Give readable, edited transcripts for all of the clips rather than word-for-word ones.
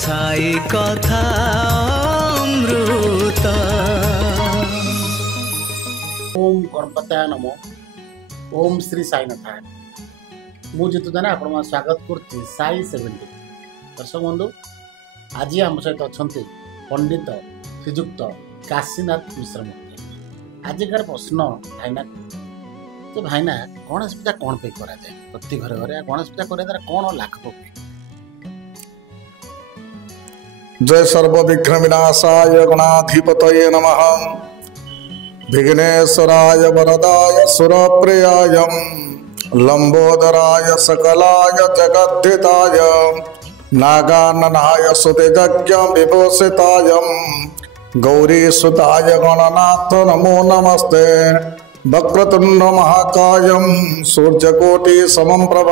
साई कथा अमृत। ओम गणपतय नमो। ओम श्री साईनाथाय। मु जितु जाना आपण स्वागत करती साई 70। दर्शक बंधु, आज आम सहित अच्छा पंडित श्रीजुक्त काशीनाथ मिश्र मूर्ति। आजिकार प्रश्न भाईना तो भाईना गणेश पूजा कौन पे करा जाए? प्रति घर घर गणेश पूजा करे द्वारा कौन लाभ हुए? जय सर्व विघ्न विनाशाय गणाधिपतये नमः। विघ्नेश्वराय वरदाय सुरप्रियाय लंबोदराय सकलाय जगद्धिताय नागाननाय सुतेजज्ञ विभूषिताय गौरीसुताय गणनाथ नमो नमस्ते। वक्रतुंड महाकायं सूर्यकोटि समं प्रभ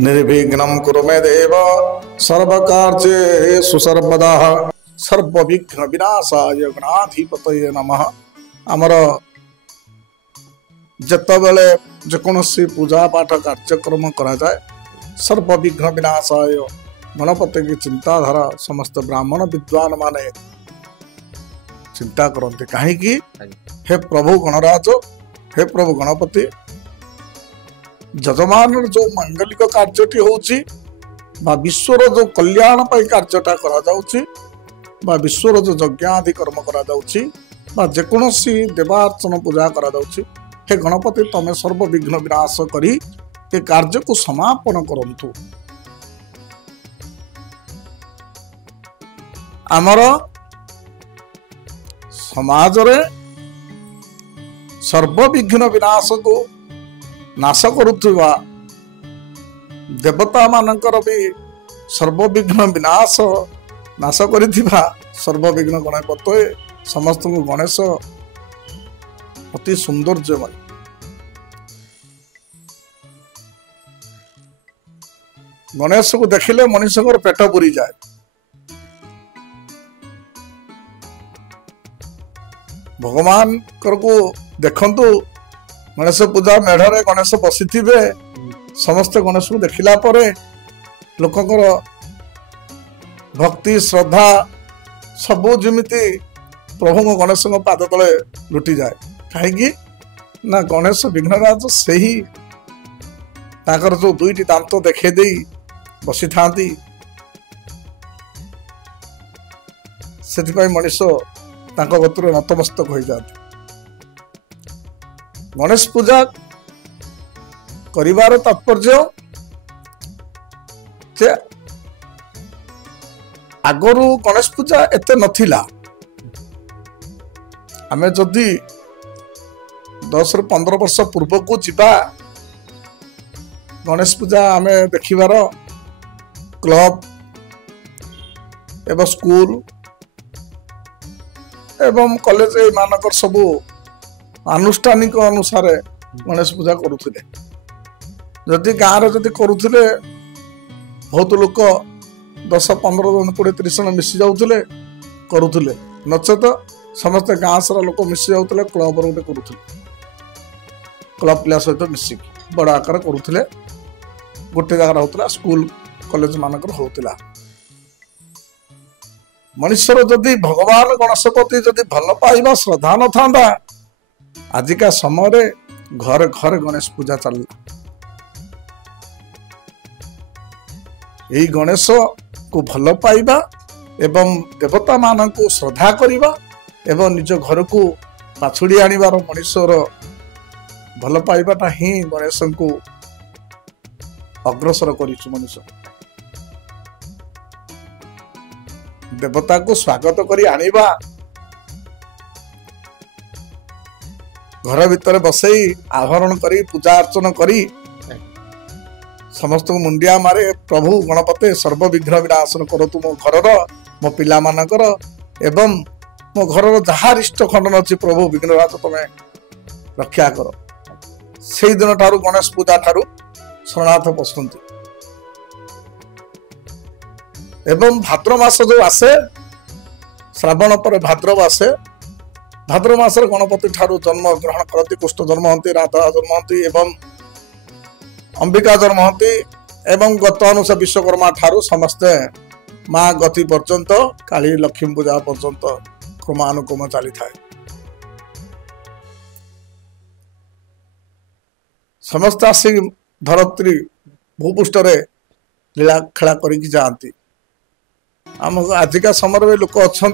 निर्विघ्नं कुरु मे देव सर्वकार्येषु सर्वदा। सर्वविघ्न विनाशाय गणाधिपतये नमः। आमर जेतबेले जेकोसी पूजा पाठ कार्यक्रम करा जाए सर्वविघ्न विनाशाय गणपति की चिंताधारा समस्त ब्राह्मण विद्वान माने चिंता करते। कहीं हे प्रभु गणराज, हे प्रभु गणपति, जजमान जो मांगलिक कार्यटी होउची बा विश्वर जो कल्याण पाई कार्यटा करा जाउची बा विश्वर जो यज्ञादि कर्म करा जाउची बा जेकोसी देवार्चन पूजा करा जाउची, हे गणपति तमे सर्व विघ्न विनाश करी ए कार्य को समापन करंतु। आमर समाज रे सर्वविघ्न विनाश को नाश करुवा देवता मानकर भी सर्वविघ्न विनाश नाश करिथिबा सर्वविघ्न गणपतये समस्त को गणेश अति सौंदर्यमय। गणेश को देखिले मनुष्य पेट पुरी जाए। भगवान को देखंतु गणेश पूजा मेढ़रे गणेश बसी समस्त गणेश को देखिला परे लोकंकर भक्ति श्रद्धा सबू जमिति प्रभु गणेश पाद तले लुटि जाए। कहीं ना गणेश विघ्नराज से ही ताकर जो दुईटी दांत देखे दे बसी थांती से मनुष्य गतिर नतमस्तक हो जाते। गणेश पूजा करिवार तात्पर्य जे आगरू गणेश पूजा एते नथिला। आमे जदि 10 ରୁ 15 वर्ष पूर्व को जीवा गणेश पूजा आमे देखिबार क्लब एवं स्कूल एवं कॉलेज मानकर सबू आनुष्ठानिक अनुसार गणेश पूजा करुले। जदि गाँव में जदि करुले बहुत लोक 10, 15 जन 20, 30 जन मिसी जाऊले करुले, नचेत समस्त गाँव सारा लोक मिसी जाऊले क्लब गोटे करुले, क्लब पिला सहित मिसिकी बड़ आकार करुले, गोटे जगार होता स्कूल कॉलेज मानकर होता। मनुष्यर जदि भगवान गणेश प्रति जदि भल पाइबा श्रद्धा न था आजिका समय घर घर गणेश पूजा चलला। यही गणेश को भल पाइबा एवं देवता मान को श्रद्धा करिबा एवं निज घर को पाछुड़ी आनिबार मनुष्यर भल पाइबाटा ही गणेश को अग्रसर करिछु। मनुष्य देवता को स्वागत करी आनिबा, घर भीतर बसई आवरण करी पूजा अर्चन करी समस्त को मुंडिया मारे प्रभु गणपते सर्वविघ्न विनाशन करतु मो घरर मो पिला मानकर एवं मो घरर जहाँ रिष्ट खंडन अच्छी प्रभु विघ्नराज तमें रक्षा कर। से दिन ठारू गणेश पूजा ठारू शरणार्थ पशुंती एवं भाद्र मास जो आसे श्रावण पर भाद्रव आसे, भाद्र मास गणपति ठारू जन्म ग्रहण करती कुष्ठ जन्म हंती, राधा जन्म हंती एवं अंबिका जन्म हंती एवं गत अनुसार विश्वकर्मा ठारू समस्ते माँ गति पर्यंत काली लक्ष्मी पूजा पर्यंत क्रमानुक्रम चली था। समस्त आसिक धरत्री भूपृष्ठ लीला खेला करके जाती। आम आजिका समय लोक अच्छा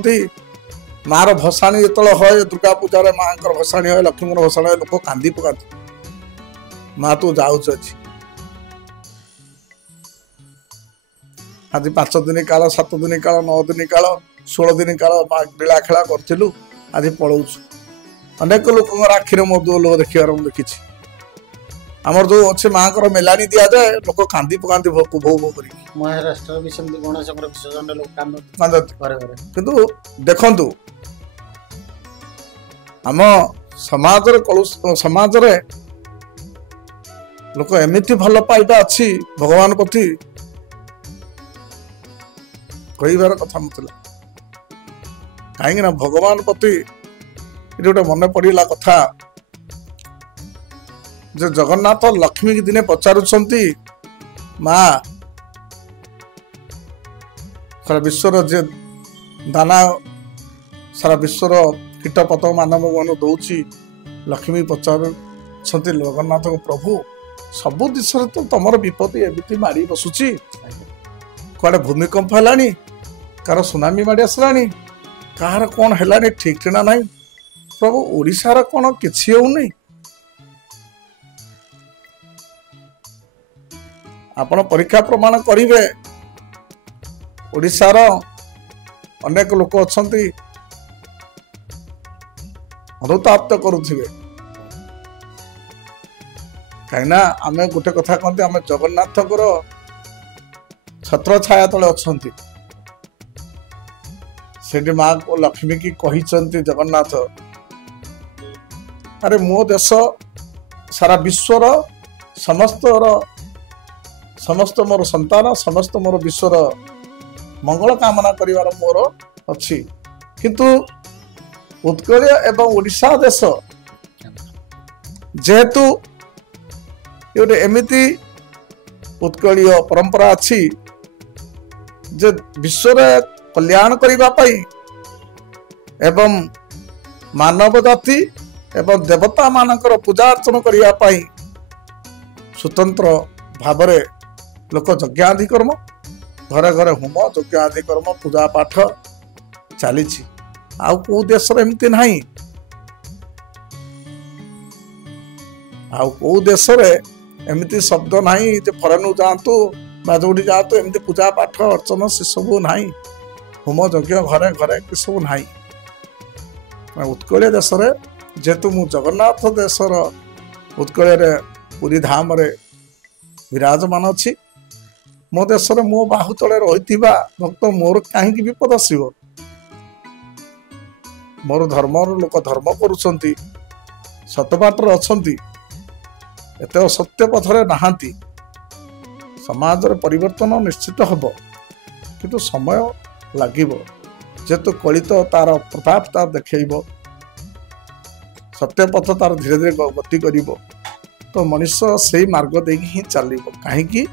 मार भसाणी जो है दुर्गा पूजा माँ भसाणी है लक्ष्मी भसाणी है लोक कांदी पकाती माँ तू जाऊच अच्छी आज 5 दिन काल 7 दिन काल 9 दिन काल 16 दिन काल लीला खेला करूँ आज पलाऊँ अनेक लोक आखिरे मो लोक देखार मुझे देखी आमर जो अच्छे माँ को मेलानी दि जाए लोक कांदी पकाती भो भो कर महाराष्ट्र भी सेमती गणेश विसर्जन लोक किंतु देखंतु आम समाज समाज लोक एमती भल पाइबा अच्छी भगवान प्रति कहबार कथा नथिला कहीं भगवान प्रति गोटे मन पड़ा कथा जे जगन्नाथ लक्ष्मी की दिने पचारुछंती माँ सारा विश्वर जे दाना सारा विश्वर कीट पतंग मानव मन दौची लक्ष्मी पचारुछंती जगन्नाथ प्रभु सबु दिश तो तुम विपत्ति एमती मारी बसुची कड़े भूमिकंप है कार सुनामी माड़ी आसला कहार कौन है ठीक ठिना ना प्रभु ओडिशार कौन किसी होनी आपण परीक्षा प्रमाण करेंगे ओडिशार अनेक लोक अच्छा अनुताप्त करुवे कहीं आम गोटे कथा कहते आम जगन्नाथ छत्र छाया तले अच्छा से माँ को लक्ष्मी की कहते जगन्नाथ अरे मो देश सारा विश्वर समस्त मोर संतान समस्त मोर विश्वर मंगल कामना करिवार मोर अच्छी किंतु उत्कल एवं ओडिशा देश जेहेतु ये एमिति उत्कलीय परंपरा अच्छी जे विश्व कल्याण करिबा पई एवं मानव जाति एवं देवता मानकर पूजा अर्चन करिबा पई स्वतंत्र भावरे लोक यज्ञादि कर्म घरे घरे होम यज्ञादि कर्म पूजा पाठ चली आउ को देश एमती ना आउ को देश एमती शब्द ना फरेन जातु जो जातु एमती पूजा पाठ अर्चन से सब ना होम यज्ञ घरे घरे सब ना उत्कल देश जेहेतु मु जगन्नाथ देशर उत्कल पुरी धाम विराजमान अच्छी मो देश मो बाहु तले रही भक्त मोर कहीं विपद आसव मोर धर्म लोक धर्म करुँच सतबाटर अच्छा एत असत्य पथरे नहांती समाज परिवर्तन निश्चित हम किंतु समय लगिब जेहेतु कलित तार प्रताप तार देखब सत्य पथ तार धीरे धीरे गति कर तो मनुष्य से मार्ग दे ही चल कहीं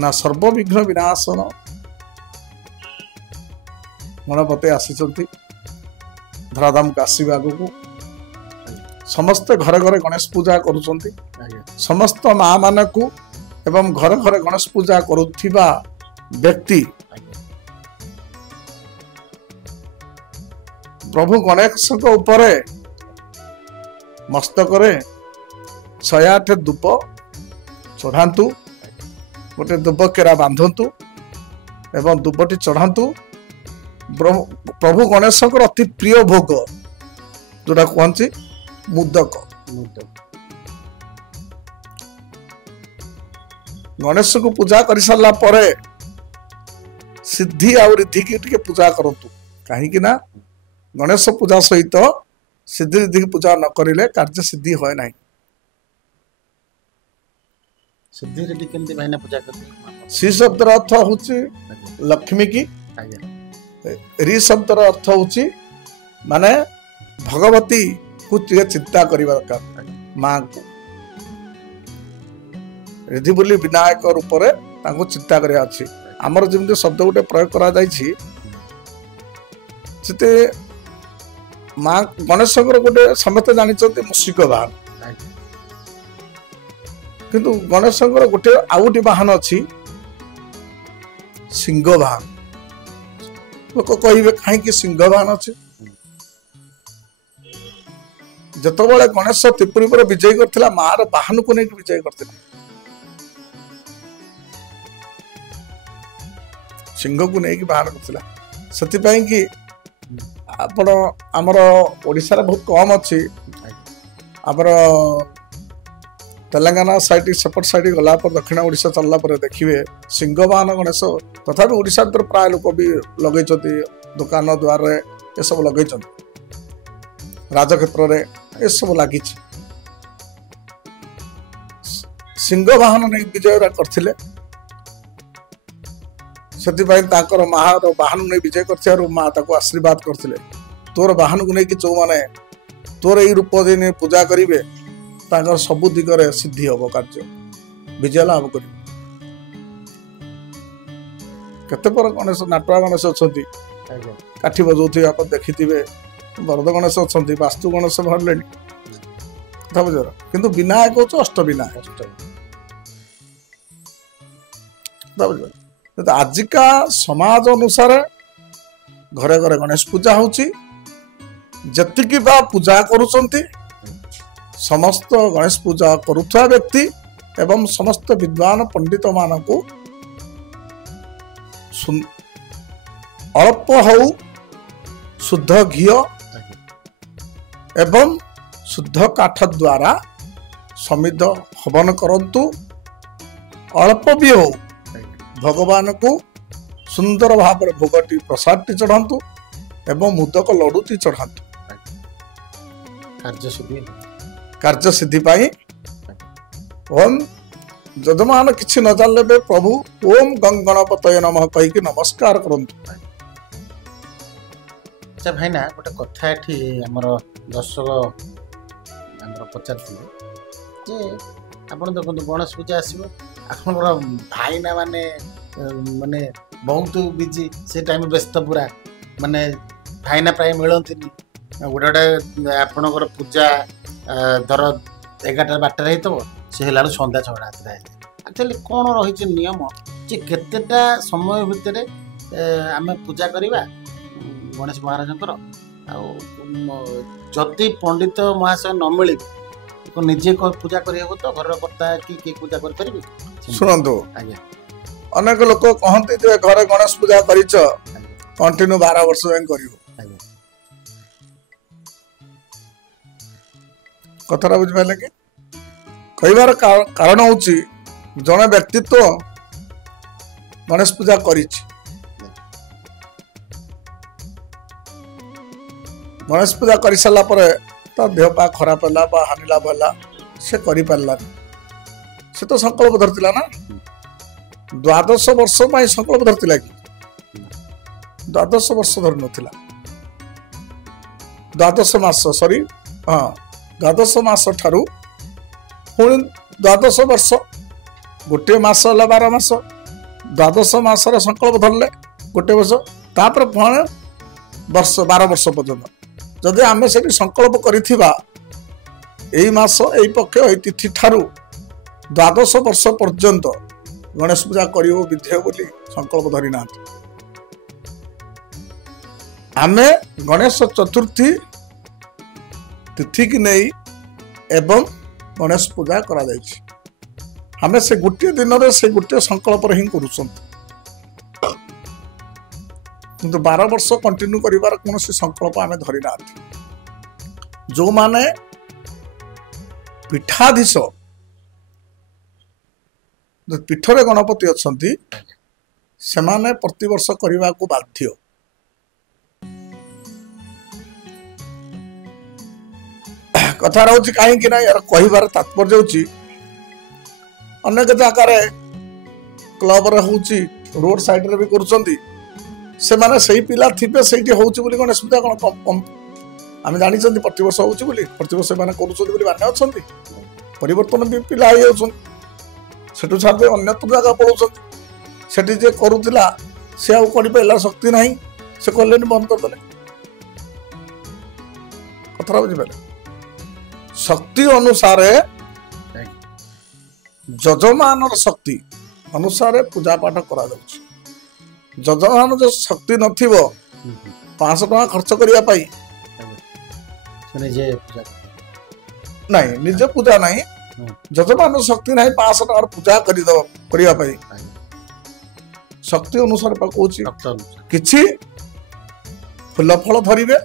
ना सर्वविघ्न विनाशन गणपति आसी धराधाम को आसवे आग को समस्त घरे घरे गणेश पूजा करुँच समस्त माँ मान को एवं घरे घरे गणेश पूजा करुवा व्यक्ति प्रभु गणेश उपरे मस्तक 108 धूप चढ़ातु गोटे दुब केरा बांधतु एवं दुबटी चढ़ातु प्रभु गणेश अति प्रिय भोग जोटा कहती मुदक गणेश को पूजा कर सारा पर सिद्धि आ रिद्धि की पूजा करूँ कहीं गणेश पूजा सहित सिद्धि रिद्धि की पूजा न करें कार्य सिद्धि हुए ना सिद्धि रिद्धि केमती भाईना पूजा करते सी शब्द अर्थ हूँ लक्ष्मी की रि शब्द अर्थ हूँ माने भगवती को चिंता करने दरकार माँ को रिद्धि बोली विनायक रूप चिंता करने आमर जमी शब्द गोटे प्रयोग करा से माँ गणेश गोटे समस्ते जानते मूषिक वाहन किंतु गणेश गोटे आउ गोटे वाहन अच्छी सिंह वाहन लोक कहे कहीं सिंह वाहन अच्छे जितेबाला गणेश त्रिपुरी पर विजय करथिला मार वाहन को नहीं विजय करथिला सिंह को नहीं बाहर करथिला सतिपाई कि आपण आमर ओडिसा रे बहुत कम अच्छी आमर तेलंगाना साइड सेपट साइड गला पर दक्षिण ओडिशा चलला पर देखिए सिंह वाहन गणेश तथापि ओडिशा भीतर प्राय लोक भी लगे दुकान द्वार ये सब लगे राजक्षेत्र रे ये सब लगी सिंह वाहन नहीं विजय करथिले ସେଥିପାଇଁ ତାଙ୍କର ମାର ବାହନ ନେଇ ବିଜୟ କରିଥିବାରୁ ମା ତାକୁ ଆଶୀର୍ବାଦ କରିଥିଲେ ତୋର ବାହନକୁ ନେଇକି ଯୋଉମାନେ ତୋର ଏଇ ରୂପ ଦିନେ ପୂଜା କରିବେ ତାଙ୍କର ସବୁ ଦିଗରେ ସିଦ୍ଧି ହବ କାର୍ଯ୍ୟ ବିଜୟ ଲାଭ କରିବେ କେତେ पर ଗଣେଶ ନାଟୁଆ ଗଣେଶ ଅଛନ୍ତି କାଠି ବଜାଉଥିବେ ଆପଣ ଦେଖିଥିବେ ବରଦ ଗଣେଶ ଅଛନ୍ତି ବାସ୍ତୁ ଗଣେଶ ବାହାରିଲେଣି କଥା ବୁଝିଲ କିନ୍ତୁ ବିନାୟକ ହଉଛି ଅଷ୍ଟ ବିନାୟକ କଥା ବୁଝିଲ आजिका समाज अनुसार घरे घरे गणेश पूजा होची जतिकी बा पूजा करुचंती समस्त गणेश पूजा करुथुआ व्यक्ति एवं समस्त विद्वान पंडित मानकु अल्प हौ शुद्ध घी एवं शुद्ध काठ द्वारा समिध हवन करंतु अल्प भी हो भगवान को सुंदर भाव भोगटी प्रसादटी चढ़ातु एवं मुदक लडुटी चढ़ातु कार्य सिद्धि पाई ओम जजमान किछि न जानले प्रभु ओम गं गणपतये नमः कहि नमस्कार करंतु अच्छा भाई ना गोटे कथा एठी हमर दर्शक हमर पचारथिले जे आपण देखो गणेश पूजा आसीबो आपनकर भाईना माने माने बहुत बिजी से टाइम व्यस्त पूरा माने भाईना प्राय मिलती गोटे गोटे आपनकर पूजा धर 11-12 रही से हला सन्ध्या 6टा रात एक्चुअली कौन रही नियम जे केतेटा समय भितर आम पूजा करवा गणेश महाराजंकर जदि पंडित महाशय न मिले निजे पूजा करियो तो घर कर्ता कि पूजा कर परिबे सुनंतु आज्ञा अनेक लोक कहते जे घरे गणेश पूजा करिछ कंटिन्यू 12 वर्ष जाय करियो कथरा बुझ पाले कि कहिबार कारण होची जने व्यक्तित्व गणेश पूजा करिछ गणेश पूजा करि सला परे तो देह पा खराब है हानि लाभ है से करि पारला से तो संकल्प धरतिला ना 12 वर्ष में संकल्प धरतिला कि 12 वर्ष धर नथिला 12 मास सॉरी हाँ 12 मास ठारू पुणी 12 वर्ष गोटे मास 12 मास 12 मासर संकल्प धरले गोटे वर्ष तापर पुणी वर्ष 12 वर्ष पर्यंत जदि आमे से संकल्प करिथिबा एई मास एई पक्ष एई तिथि ठारू 12 वर्ष पर्यंत गणेश पूजा करियो विधेय बोली संकल्प धरि ना आमे गणेश चतुर्थी तिथि की नहीं एवं गणेश पूजा करा जायछि आमे से गोटे दिन रे से गोटे संकल्प रे ही करूछंत किंतु 12 वर्ष कंटिन्यू करिवार कोनोसी संकल्प आमे धरि ना जो माने पीठाधीश जो पीठरे गणपति अछंती सेमाने प्रतिवर्ष करिवा को बाध्य कथा रहउछि काहे कि ना यार कहिबार तात्पर्य होछि अनेक जगह रे क्लब रे होछि रोड साइड रे भी करूछंती से माने सही पिला थिबे सेठी होउछि बोली गणेश पूजा कोन कम आमे जानि छथि प्रतिवर्ष होउछि बोली प्रतिवर्ष माने करूछथि बोली माने अछंती परिवर्तन भी पिला आइ अछन सेठु छाडे अन्य जगह पळौछन ସେଠି ଯେ କରୁଥିଲା ସେ ଆଉ କରିପାରିଲା ଶକ୍ତି ନାହିଁ ସେ କଲେନି ବନ୍ଦ କରିଦେଲେ କଥାଟା ବୁଝିପାରିଲେ ଶକ୍ତି ଅନୁସାରେ ଯଜମାନର ଶକ୍ତି ଅନୁସାରେ ପୂଜା ପାଠ କରାଯାଉଛି ଯଜମାନ ଯୋଉ ଶକ୍ତି ନଥିବ 500 ଟଙ୍କା ଖର୍ଚ୍ଚ କରିବା ପାଇଁ ନାଇଁ ନିଜେ ପୂଜା ନାହିଁ ଯଜମାନ ଶକ୍ତି ନାହିଁ 500 ଟଙ୍କାର ପୂଜା କରିବା ପାଇଁ ଶକ୍ତି ଅନୁସାରେ କହୁଛି କିଛି ଫୁଲ ଫଳ ଧରିବେ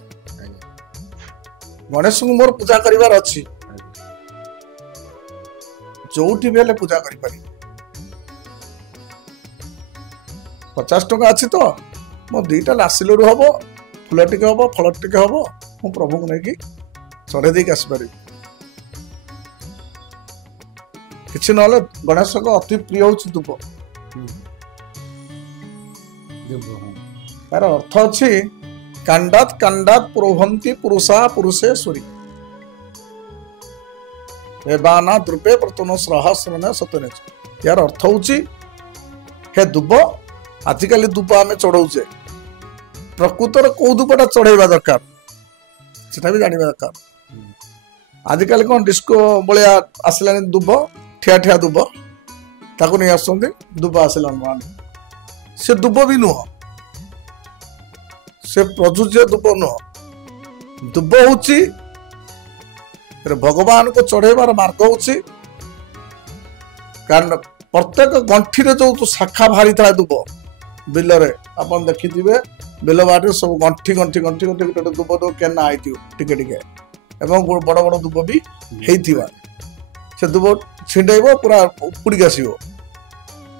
ଗଣେଶଙ୍କୁ ମୋର ପୂଜା କରିବାର ଅଛି ଯୋଉଠି ବି ହେଲେ ପୂଜା କରିପାରିବେ 50 ଟଙ୍କା ଅଛି ତ ମୋ 2ଟା ଲାସିଲରୁ ହବ ଫୁଲ ଟିକେ ହବ ଫଳ ଟିକେ ହବ ମୁଁ ପ୍ରଭୁଙ୍କୁ ନେଇକି ଚଢେଇ ଦେଇକି ଆସିପାରିବି କିଛି ନହେଲେ ଗଣେଶଙ୍କ ଅତି ପ୍ରିୟ ହଉଛି ଧୂପ ତାର ଅର୍ଥ ଅଛି କାଣ୍ଡାତ କାଣ୍ଡାତ ପ୍ରୋଭନ୍ତି ପୁରୁଷା ପୁରୁଷେଶ୍ୱରୀ ଏବାନା ଦ୍ରୁପେ ପ୍ରତନ ସହସ୍ରନ ସତନେ यार अर्थ हूँ हे दुब आजिकल दुब आम चढ़ौचे प्रकृतर कौ दुबटा चढ़ेवा दरकार सेटा भी जानवा दरकार आजिकल कौन डिस्को भाया आसला दुब ठिया ठिया दुब ताको नहीं आसुंदी दुब आसला से दुब भी नुह से प्रजुज्य दुब नुह दुब हूँ भगवान को चढ़ेबार मार्ग हूँ कारण प्रत्येक गंठी जो शाखा बाहरी था दुब बिल आप देखि बिल बाटे सब गंठी गंठी गंठी गंठी गोटे दुब तो केना आई टिके टिके बड़ बड़ दुब भी होता से दुब छिंडेब पूरा उपुड़ी आसो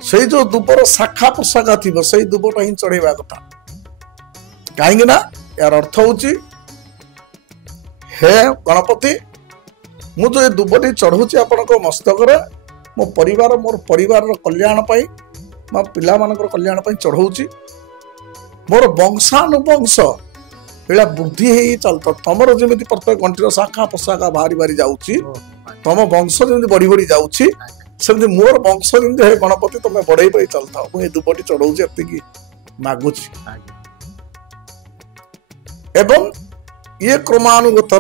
से जो दुबर शाखा प्रशाखा थी से दुबटा ही चढ़ेवा कथा कहीं यार अर्थ हूँ हे गणपति मुझे ये दुबटी चढ़ुची आपण मस्तक मो परिवार मोर परिवार कल्याण पाई मो पिला मानकर कल्याण पाई चढ़ौची मोर वंशानुवंश एला बुद्धि ही चलता तमर जमी प्रत्येक गंठीर शाखा प्रशाखा बाहरी बाहरी जाऊची तम वंश जमी बढ़ी बढ़ी जाऊची सेमती मोर वंश जमी हे गणपति तुम बढ़ई बढ़ई चलता मुझे दुबटी चढ़ौची एति मागुची एवं ये क्रमानुगत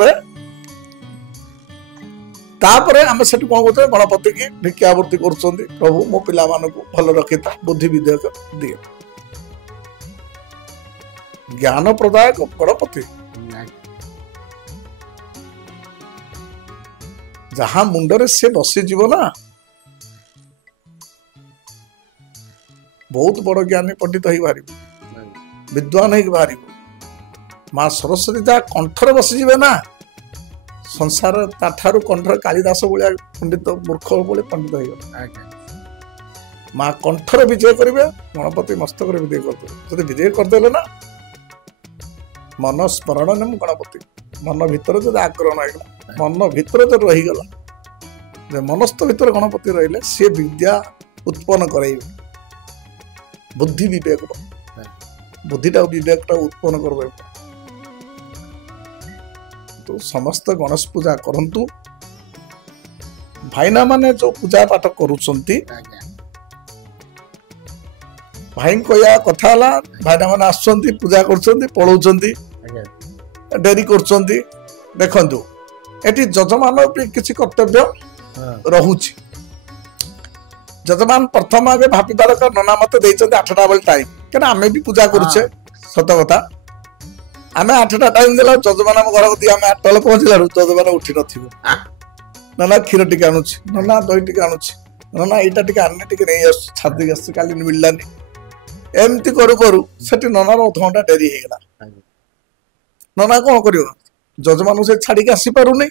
तापरे आम से कौन कहते गणपति की भिक्षावृत्ति कर प्रभु मो पिला भल रखी था बुद्धि विधेयक दिए ज्ञान प्रदायक गणपति जहाँ मुंडरे से बसीज ना बहुत बड़ ज्ञानी पंडित ही बाहर विद्वान हो बाहर माँ सरस्वती जहाँ कंठरे बसीजे ना संसार ताठारू कंठर कालिदास भाया पंडित मूर्ख भाई पंडित हो माँ कंठर विजय करेंगे गणपति मस्तक विजय करदे विजय करदे ना मन स्मरण ने गणपति मन भीतर जो आग्रहण होगा मन भीतर जो रहीगला मनस्थ भीतर गणपति रही सी विद्या उत्पन्न कराइबे बुद्धि विवेक बुद्धिटा विवेकटा उत्पन्न कर तो समस्त गणेश पूजा करंतु भाईना माने जो पूजा पाठ करुचंती भाई कहया कथा हला भाईना माने आसुचंती पूजा करुचंती पळौचंती डेरी करुचंती देखंतु एटी जजमान भी किछि कर्तव्य रहुछि जजमान प्रथम आगे भाबी बालक नना मते देइचंती 8टा बेल टाइम केना आमे भी पूजा करूछे सत कथा आमे 8टा टाइम देला जजमान घर को दिया आमे 8टा बेले पहुंचला जजमान उठी नथिबो नना क्षीर टिके आनुछि नना दही टिके आनुछि नना एटा टिके आन्ने टिके नै आस छादी आस काली मिललानी एमती करू करू सेठी ननार अधघंटा डेरी हे गेला नना कोन करियो जजमान से छाड़ी के आसी पारुनी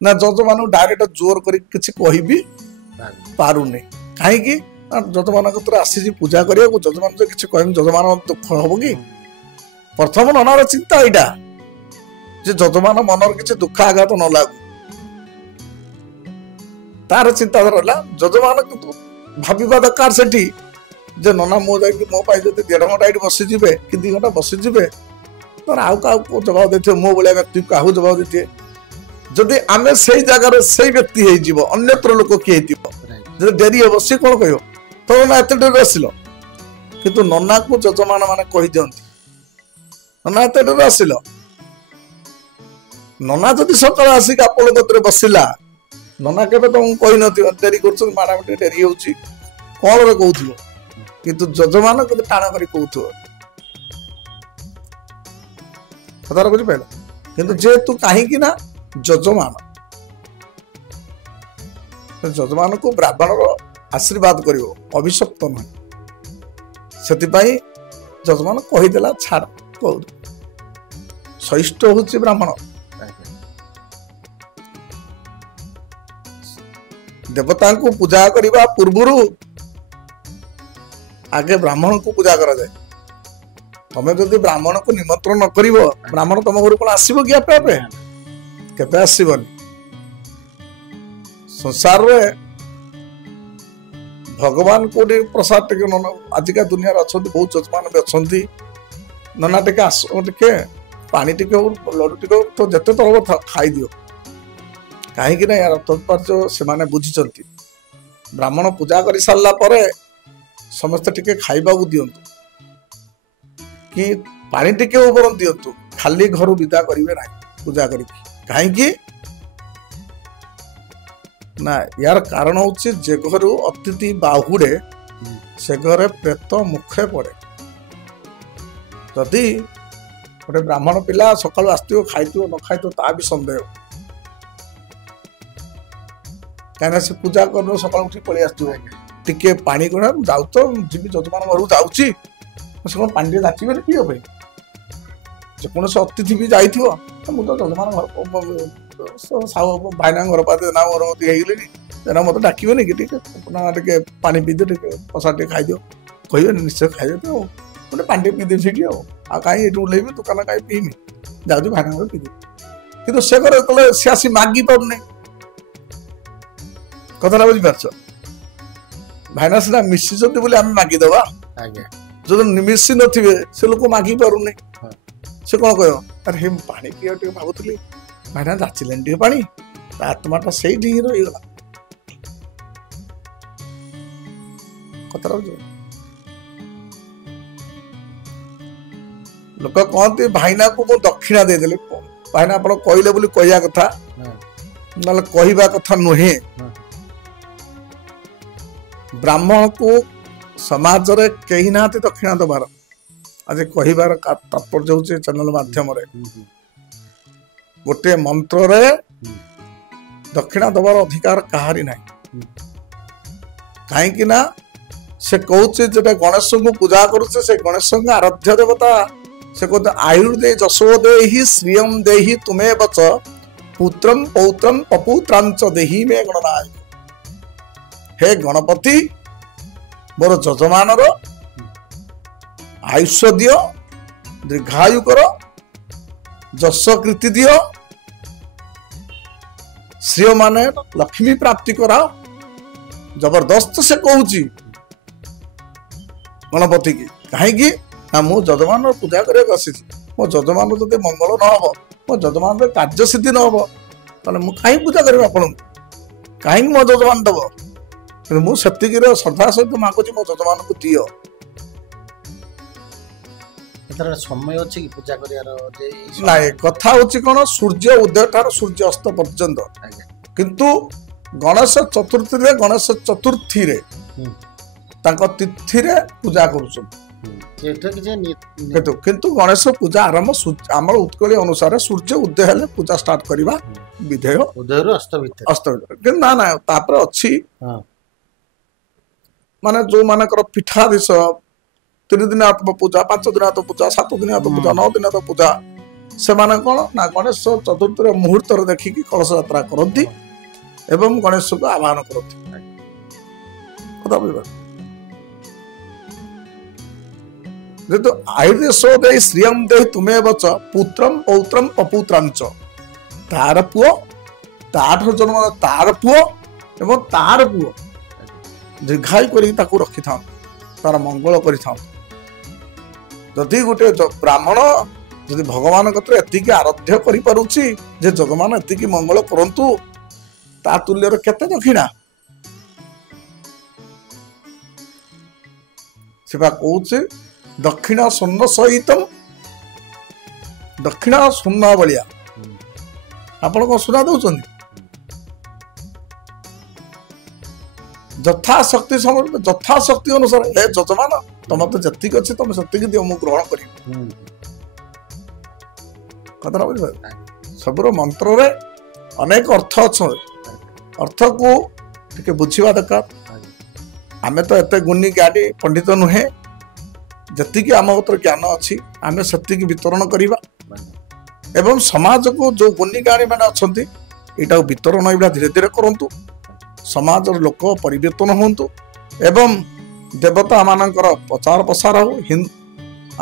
ना जजमान डायरेक्ट जोर करी किछि कहिबी पारुनी काहे कि जजमान को तोरा आसी पूजा करिया को जजमान से किछि कहम जजमान दुख हबो कि प्रथम ननार चिंता एटा जे जजमान मनर किछि दुख आघात न लागू तार चिंता रहला जजमान भाबिबा दरकार सेठी जे नना मो जाई मो पाई जति 1.5 घंटा एठी बसी जिबे कि 2 घंटा बसी जिबे तर आउ का जवाब देते मो बोले व्यक्ति काहू जवाब देते जदि आमे सही जगह सही व्यक्ति हे जीवो अन्यत्र लोक कि हेतिबो जदि डेरी हे सी कोन कहयो तो ना एते डेरी आसिलो କିନ୍ତୁ ନନାକୁ ଯଜମାନ ମାନେ କହିଦିଅନ୍ତି ନନା ଏତେ ଡେରି ଆସିଲ। ନନା ଯଦି ସକାଳେ ଆସିକି ଆପଣ କତିରେ ବସିଲା ନନା କେବେ ତମକୁ କହିନଥିବ ଡେରି କରୁଛନ୍ତି ମ୍ୟାଡାମ ଟିକେ ଡେରି ହଉଛି କଣରେ କହୁଥିବ, କିନ୍ତୁ ଯଜମାନ କେତେ ଟାଣ କରି କହୁଥିବ। କଥାଟା ବୁଝିପାରିଲ? କିନ୍ତୁ ଯେହେତୁ କାହିଁକି ନା ଯଜମାନ ଯଜମାନକୁ ବ୍ରାହ୍ମଣର ଆଶୀର୍ବାଦ କରିବ, ଅଭିଶପ୍ତ ନୁହେଁ। ସେଥିପାଇଁ ଯଜମାନ କହିଦେଲା ଛାଡ କହୁ। ଷଷ୍ଠ ହଉଛି ବ୍ରାହ୍ମଣ। ଦେବତାଙ୍କୁ ପୂଜା କରିବା ପୂର୍ବରୁ ଆଗେ ବ୍ରାହ୍ମଣକୁ ପୂଜା କରାଯାଏ। ତମେ ଯଦି ବ୍ରାହ୍ମଣକୁ ନିମନ୍ତ୍ରଣ ନ କରିବ ବ୍ରାହ୍ମଣ ତମ ଘରୁ କଣ ଆସିବ କି ଆପେ ଆପେ? କେବେ ଆସିବନି। ସଂସାରରେ ଭଗବାନ କୋଉଠି ପ୍ରସାଦ ଟିକେ ନନା ଆଜିକା ଦୁନିଆରେ ଅଛନ୍ତି, ବହୁତ ଯଜମାନ ବି ଅଛନ୍ତି। ନନା ଟିକେ ଆସ ଟିକେ ପାଣି ଟିକେ ହଉ ଲଡୁ ଟିକେ ହଉ ତ ଯେତେ ତରବ ଖାଇଦିଅ। କାହିଁକି ନା ୟାର ତାତ୍ପର୍ଯ୍ୟ ସେମାନେ ବୁଝିଛନ୍ତି। ବ୍ରାହ୍ମଣ ପୂଜା କରି ସାରିଲା ପରେ ସମସ୍ତେ ଟିକେ ଖାଇବାକୁ ଦିଅନ୍ତୁ କି ପାଣି ଟିକେ ଉପର ଦିଅନ୍ତୁ, ଖାଲି ଘରୁ ବିଦା କରିବେ ନାହିଁ ପୂଜା କରିକି। କାହିଁକି ନା ୟାର କାରଣ ହଉଛି ଯେ ଘରୁ ଅତିଥି ବାହୁଡେ ସେ ଘରେ ପ୍ରେତ ମୁଖେ ପଡେ। ଯଦି ଗୋଟେ ବ୍ରାହ୍ମଣ ପିଲା ସକାଳୁ ଆସିଥିବ ଖାଇଥିବ ନ ଖାଇଥିବ ତା ବି ସନ୍ଦେହ, କାହିଁକିନା ସେ ପୂଜା କରିବ ସକାଳୁ ଉଠି ପଳେଇ ଆସିଥିବ। ଟିକେ ପାଣି କଣ ଯାଉ ତ ଯିବି ଯଜମାନ ଘରକୁ ଯାଉଛି, ସେ କଣ ପାଣି ଟିକେ ଯାଚିବେନି ପିଇବା ପାଇଁ? ଯେକୌଣସି ଅତିଥି ବି ଯାଇଥିବ ମୁଁ ତ ଯଜମାନ ଭାଇନା ଘର ପାଖରେ ନା ଘର ମତେ ହେଇଗଲେଣି ନା ମତେ ଡାକିବେନି କି ଟିକେ ନା ଟିକେ ପାଣି ପିଇଦିଅ ଟିକେ ପ୍ରସାଦ ଟିକେ ଖାଇଦିଅ, କହିବେନି ନିଶ୍ଚୟ ଖାଇବେ ତ ଗୋଟେ ପାଣି ଟିକେ ପିଇଦେବି ସେଇଠି ଆଉ କାହିଁ ଏଠି ଓହ୍ଲେଇବି ଦୋକାନ କାହିଁ ପିଇମି, ଯାଉଛି ଭାଇନା ଘର ପିଇଦେବି। କିନ୍ତୁ ସେ ଘରେ ଯେତେବେଳେ ସେ ଆସି ମାଗି ପାରୁନି, କଥାଟା ବୁଝିପାରୁଛ? ଭାଇନା ସିନା ମିଶିଛନ୍ତି ବୋଲି ଆମେ ମାଗିଦବା, ଯଦି ମିଶି ନଥିବେ ସେ ଲୋକ ମାଗି ପାରୁନି, ସେ କଣ କହିବ ଆରେ ହେ ପାଣି ପିଇବା ଟିକେ ଭାବୁଥିଲି ଭାଇନା ଯାଚିଲେନି ଟିକେ ପାଣି, ତା ଆତ୍ମାଟା ସେଇଠି ହିଁ ରହିଗଲା। କଥାଟା ବୁଝ? ଲୋକ କହନ୍ତି ଭାଇନାକୁ ମୁଁ ଦକ୍ଷିଣା ଦେଇଦେଲି। ଭାଇନା ଆପଣ କହିଲେ ବୋଲି କହିବା କଥା, ନହେଲେ କହିବା କଥା ନୁହେଁ। ବ୍ରାହ୍ମଣକୁ ସମାଜରେ କେହି ନାହାନ୍ତି ଦକ୍ଷିଣା ଦେବାର। ଆଜି କହିବାର ତାତ୍ପର୍ଯ୍ୟ ହଉଛି ଚ୍ୟାନେଲ ମାଧ୍ୟମରେ ଗୋଟିଏ ମନ୍ତ୍ରରେ ଦକ୍ଷିଣା ଦେବାର ଅଧିକାର କାହାରି ନାହିଁ। କାହିଁକି ନା ସେ କହୁଛି ଯେଟା ଗଣେଶଙ୍କୁ ପୂଜା କରୁছে ସେ ଗଣେଶଙ୍କ ଆରାଧ୍ୟ ଦେବତା। ସେ କହୁଛି ଆୟୁର୍ ଦେଇ ଯଶୋ ଦେହି ଶ୍ରିୟମ୍ ଦେହି ତୁମେ ବଚ ପୁତ୍ରମ୍ ପୌତ୍ରମ୍ ପପୁତ୍ରାଞ୍ଚ ଦେହି ମେ ଗଣନାୟକ। ହେ ଗଣପତି ମୋର ଯଜମାନର ଆୟୁଷ ଦିଅ, ଦୀର୍ଘାୟୁ କର, ଯଶ କୀର୍ତ୍ତି ଦିଅ, ଶ୍ରୀୟ ମାନେ ଲକ୍ଷ୍ମୀ ପ୍ରାପ୍ତି କରାଅ। ଜବରଦସ୍ତ ସେ କହୁଛି ଗଣପତି କି। କାହିଁକି ନା ମୁଁ ଯଜମାନର ପୂଜା କରିବାକୁ ଆସିଛି, ମୋ ଯଜମାନ ଯଦି ମଙ୍ଗଳ ନ ହବ, ମୋ ଯଜମାନର କାର୍ଯ୍ୟ ସିଦ୍ଧି ନ ହବ, ତାହେଲେ ମୁଁ କାହିଁକି ପୂଜା କରିବି ଆପଣଙ୍କୁ? କାହିଁକି ମୋ ଯଜମାନ ଦବ? କିନ୍ତୁ ମୁଁ ସେତିକିର ଶ୍ରଦ୍ଧା ସହିତ ମାଗୁଛି ମୋ ଯଜମାନଙ୍କୁ ଦିଅ। ସମୟ ଅଛି କି ପୂଜା କରିବାର? ନାଇଁ, କଥା ହଉଛି କଣ ସୂର୍ଯ୍ୟ ଉଦୟ ଠାରୁ ସୂର୍ଯ୍ୟ ଅସ୍ତ ପର୍ଯ୍ୟନ୍ତ। କିନ୍ତୁ ଗଣେଶ ଚତୁର୍ଥୀରେ ତାଙ୍କ ତିଥିରେ ପୂଜା କରୁଛନ୍ତି। କିନ୍ତୁ ଗଣେଶ ପୂଜା ଆରମ୍ଭ ଆମର ଉତ୍କଳୀୟ ଅନୁସାରେ ସୂର୍ଯ୍ୟ ଉଦୟ ହେଲେ ପୂଜା ଷ୍ଟାର୍ଟ କରିବା ବିଧେୟ, ଉଦୟରୁ ଅସ୍ତ ଭିତରେ। କିନ୍ତୁ ନା ତାପରେ ଅଛି ମାନେ ଯୋଉମାନଙ୍କର ପୀଠାଧୀଶ 3 ଦିନ ଆତ୍ମ ପୂଜା, 5 ଦିନ ଆତ୍ମ ପୂଜା, 7 ଦିନ ଆତ୍ମ ପୂଜା, 9 ଦିନ ଆତ୍ମ ପୂଜା, ସେମାନେ କଣ ନା ଗଣେଶ ଚତୁର୍ଥୀର ମୁହୂର୍ତ୍ତରେ ଦେଖିକି କଳସ ଯାତ୍ରା କରନ୍ତି ଏବଂ ଗଣେଶକୁ ଆହ୍ୱାନ କରନ୍ତି। କଥା ବୁଝିପାର? ଯେହେତୁ ଆୟୁର୍ଦେଶ ଦେଇ ଶ୍ରିୟମ୍ ଦେଇ ତୁମେ ବଚ ପୁତ୍ରମ୍ ପୌତ୍ରମ୍ ପପୁତ୍ରାଞ୍ଚ, ତାର ପୁଅ, ତାଠାରୁ ଜନ୍ମ ତାର ପୁଅ ଏବଂ ତାର ପୁଅ ଦୀର୍ଘାୟୁ କରିକି ତାକୁ ରଖିଥାନ୍ତି, ତାର ମଙ୍ଗଳ କରିଥାନ୍ତି। ଯଦି ଗୋଟେ ବ୍ରାହ୍ମଣ ଯଦି ଭଗବାନ କତିରେ ଏତିକି ଆରାଧ୍ୟ କରିପାରୁଛି ଯେ ଯଜମାନ ଏତିକି ମଙ୍ଗଳ କରନ୍ତୁ, ତା ତୁଲ୍ୟରେ କେତେ ଦକ୍ଷିଣା? ସେ ସେବା କହୁଛି ଦକ୍ଷିଣ ସ୍ୱର୍ଣ୍ଣ ସହିତମ୍ ଦକ୍ଷିଣ ସ୍ୱର୍ଣ୍ଣ ଭଳିଆ ଆପଣ କଣ ସୁନା ଦଉଛନ୍ତି ଯଥାଶକ୍ତି ଯଥାଶକ୍ତି ଅନୁସାରେ ହେ ଯଜମାନ ତମର ତ ଯେତିକି ଅଛି ତମେ ସେତିକି ଦିଅ ମୁଁ ଗ୍ରହଣ କରିବି କଥାଟା ବୁଝିପାରିଲେ ସବୁର ମନ୍ତ୍ରରେ ଅନେକ ଅର୍ଥ ଅଛି ଅର୍ଥକୁ ଟିକେ ବୁଝିବା ଦରକାର ଆମେ ତ ଏତେ ଗୁଣୀ ଜ୍ଞାନୀ ପଣ୍ଡିତ ନୁହେଁ ଯେତିକି ଆମ ଭିତରେ ଜ୍ଞାନ ଅଛି ଆମେ ସେତିକି ବିତରଣ କରିବା ଏବଂ ସମାଜକୁ ଯୋଉ ଗୁଣୀ ଜ୍ଞାନୀ ମାନେ ଅଛନ୍ତି ଏଇଟାକୁ ବିତରଣ ଏଇଟା ଧୀରେ ଧୀରେ କରନ୍ତୁ ସମାଜର ଲୋକ ପରିବର୍ତ୍ତନ ହୁଅନ୍ତୁ ଏବଂ ଦେବତା ମାନଙ୍କର ପ୍ରଚାର ପ୍ରସାର ହଉ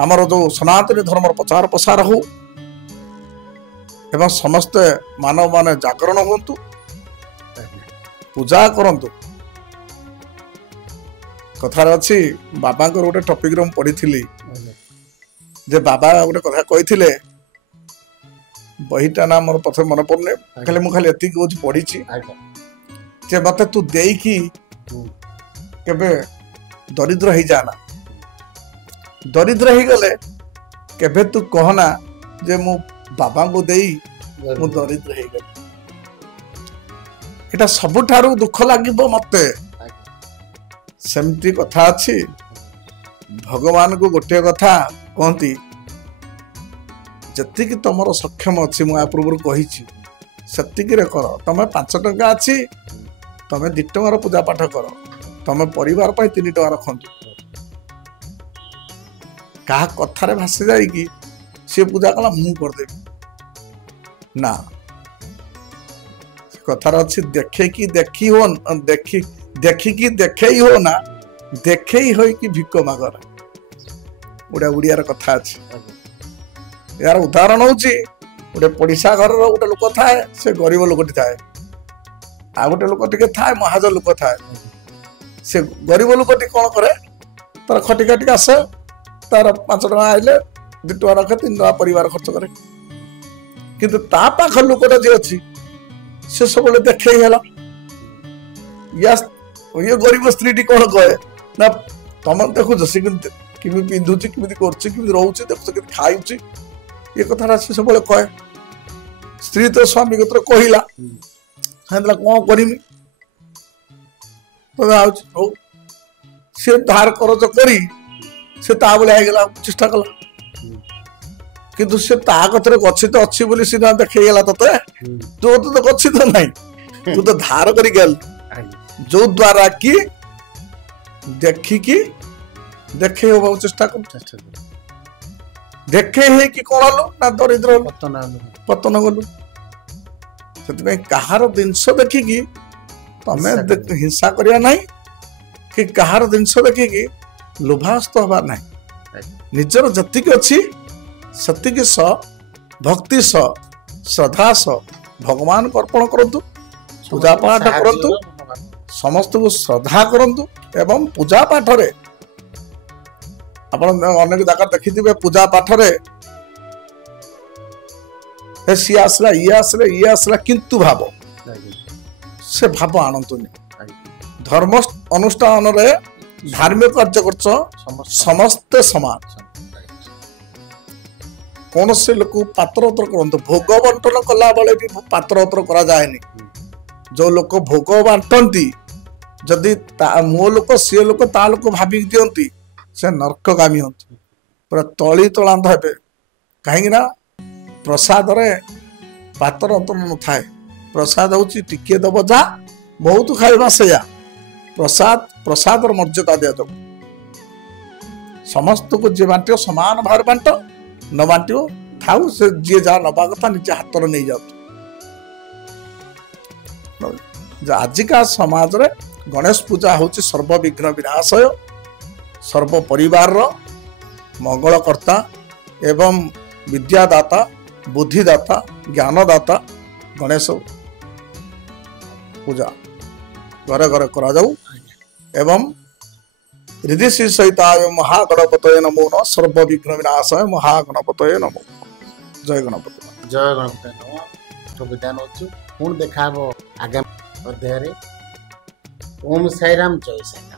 ଆମର ଯୋଉ ସନାତନୀ ଧର୍ମର ପ୍ରଚାର ପ୍ରସାର ହଉ ଏବଂ ସମସ୍ତେ ମାନବ ମାନେ ଜାଗରଣ ହୁଅନ୍ତୁ ପୂଜା କରନ୍ତୁ କଥାରେ ଅଛି ବାବାଙ୍କର ଗୋଟେ ଟପିକରେ ମୁଁ ପଢିଥିଲି ଯେ ବାବା ଗୋଟେ କଥା କହିଥିଲେ ବହିଟା ନା ମୋର ପ୍ରଥମେ ମନେ ପଡୁନି ଖାଲି ମୁଁ ଖାଲି ଏତିକି କହୁଛି ପଢିଛି ଯେ ମତେ ତୁ ଦେଇକି କେବେ ଦରିଦ୍ର ହେଇଯାନା ଦରିଦ୍ର ହେଇଗଲେ କେବେ ତୁ କହନା ଯେ ମୁଁ ବାବାଙ୍କୁ ଦେଇ ମୁଁ ଦରିଦ୍ର ହେଇଗଲି ଏଟା ସବୁଠାରୁ ଦୁଃଖ ଲାଗିବ ମତେ ସେମିତି କଥା ଅଛି ଭଗବାନଙ୍କୁ ଗୋଟିଏ କଥା କହନ୍ତି ଯେତିକି ତମର ସକ୍ଷମ ଅଛି ମୁଁ ଆ ପୂର୍ବରୁ କହିଛି ସେତିକିରେ କର ତମେ 5 ଟଙ୍କା ଅଛି ତମେ 2 ଟଙ୍କାର ପୂଜା ପାଠ କର ତମେ ପରିବାର ପାଇଁ 3 ଟଙ୍କା ରଖନ୍ତୁ କାହା କଥାରେ ଭାସି ଯାଇକି ସେ ପୂଜା କଲା ମୁଁ କରିଦେବି ନା କଥାରେ ଅଛି ଦେଖେଇକି ଦେଖି ହୋ ଦେଖିକି ଦେଖେଇ ହୋ ନା ଦେଖେଇ ହୋଇକି ଭିକ ମାଗର ଗୋଟେ ଓଡ଼ିଆର କଥା ଅଛି यार उदाहरण होची गोटे पड़िशा घर गोटे लोक थाए से गरीब लोकटी थाए आ गोटे लोक टिके थाए महाजन लोक थाए से गरीब लोकटी कौन करे तार खटी खाटी आसे तार 5 टका आइले 2 टका रखे 3 टका परिवार खर्च करे किंतु ता पाख लोकटा जे अछि से सब देखे हेला यस ये गरीब स्त्री टी कौन कहे ना तुम देखु जसी किमी पिंधुची किमी करछि किमी रहउछि देखु कि खाउछि ये कथा सब कहे स्त्री तो स्वामी को कहला कौन करमी तो सी धार करज करी से भाया चेष्टा कला किंतु से कथरे गच्छित अच्छी बोली सीधा देखला ते तो गच्छित नहीं तू तो धार करी गल जो द्वारा कि देखिकी देखे हो चेष्टा कर देखे है कि कौन हलो ना दरिद्र पतन गलु से कहार जिनस देखिकी तमें हिंसा करिया नहीं कि कहार जिनस देखिकी लोभास्त हवा नहीं निजर जतिक अच्छी सतिकी स भक्ति स श्रद्धा स भगवान को अर्पण करंतु पूजा पाठ करंतु समस्त को श्रद्धा करंतु एवं पूजा पाठ रे अनेक जगह देखी पूजा पाठ सी आसला ये आसला किंतु भाव से भाव आणतुनि धर्म अनुष्ठान रे धार्मिक कार्य कर समस्ते समान कौन से लोक पात्रोत्तर करते भोग बंटन कला बेले भी पात्रोत्तर करा जाए जो लोक भोग बांटती जदि मो लोक सी लोक ता लोक भावी दियंती से नरकगामी होती पूरा तली तलांत हे कहीं प्रसाद रे पातर अंतर न थाए प्रसाद हूँ टिके दब जा बहुत खाइबा सेया प्रसाद प्रसाद मर्यादा दिया जाऊ समस्त को जी बांट समान भाव बांट न बांट थाऊ से जी जहाँ नवा कथा निजे हाथ में नहीं जाऊ आजिका समाज रे गणेश पूजा हूँ सर्वविघ्न विनाशय सर्व परिवार मंगलकर्ता एवं विद्यादाता बुद्धिदाता ज्ञानदाता गणेश पूजा घरे घरे करा जाऊ एवं रिद्धि सहित महागणपतये नमो न सर्वविघ्न विनाशाय महागणपतये नमो जय गणपति नमो तो विधान पुणी देखा आगामी अध्याय ओम साईराम जय साईराम।